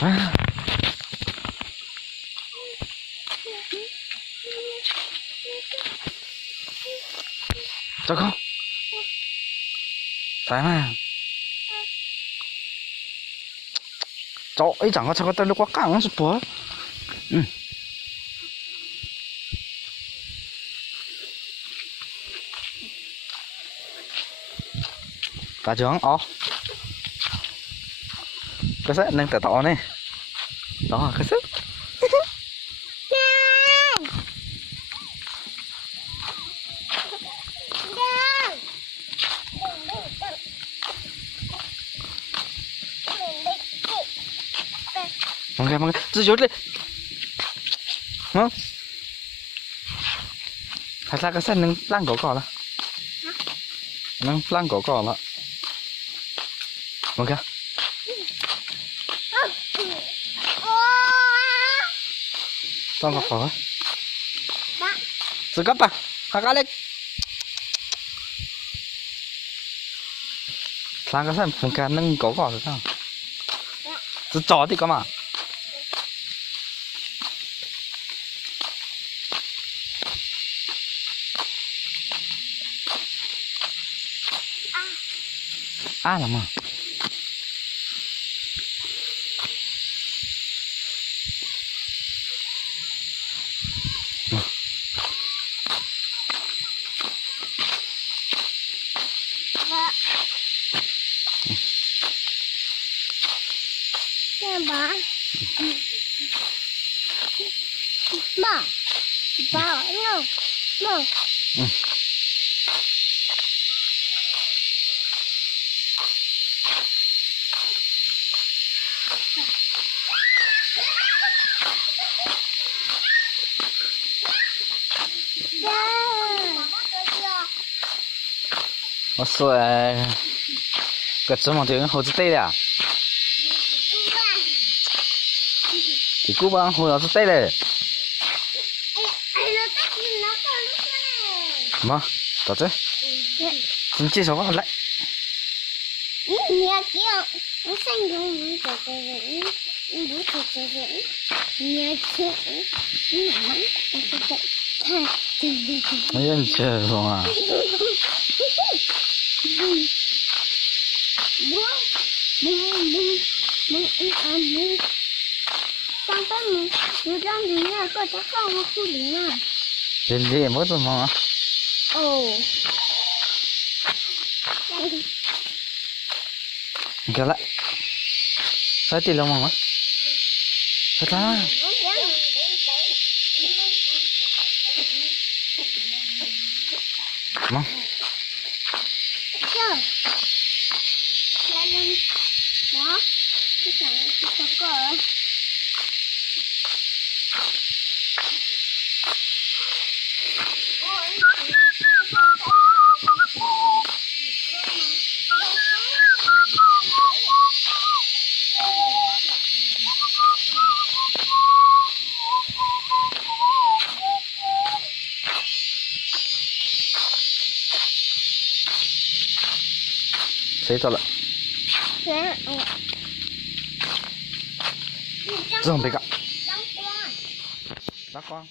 啊！糟糕！在嘛？走，哎，长个这个灯都挂杠是不？嗯。Cả trường ó cái sét nâng tờ tỏ này đó cái sét mong cái tự dốt đi không thật ra cái sét nâng lăng cổ cỏ là nâng lăng cổ cỏ là mong cái con gặp phở sự cấp à khá cá lên sang cái xem phần cá nâng cổ cỏ được không sự chó thì có mà à làm mà bà no no我说个这么多猴子对了你姑帮猴子对了什么到这你介绍我来你要叫我三个人走的人你不走的人你要叫你妈我是在看我也你介绍啊上班吗？有张纸要和他放我护理呢。你没怎么啊？哦。你过来，快点了吗？快点！忙。这。来人，我，这想要去上课。谁走了？这种别干。打光。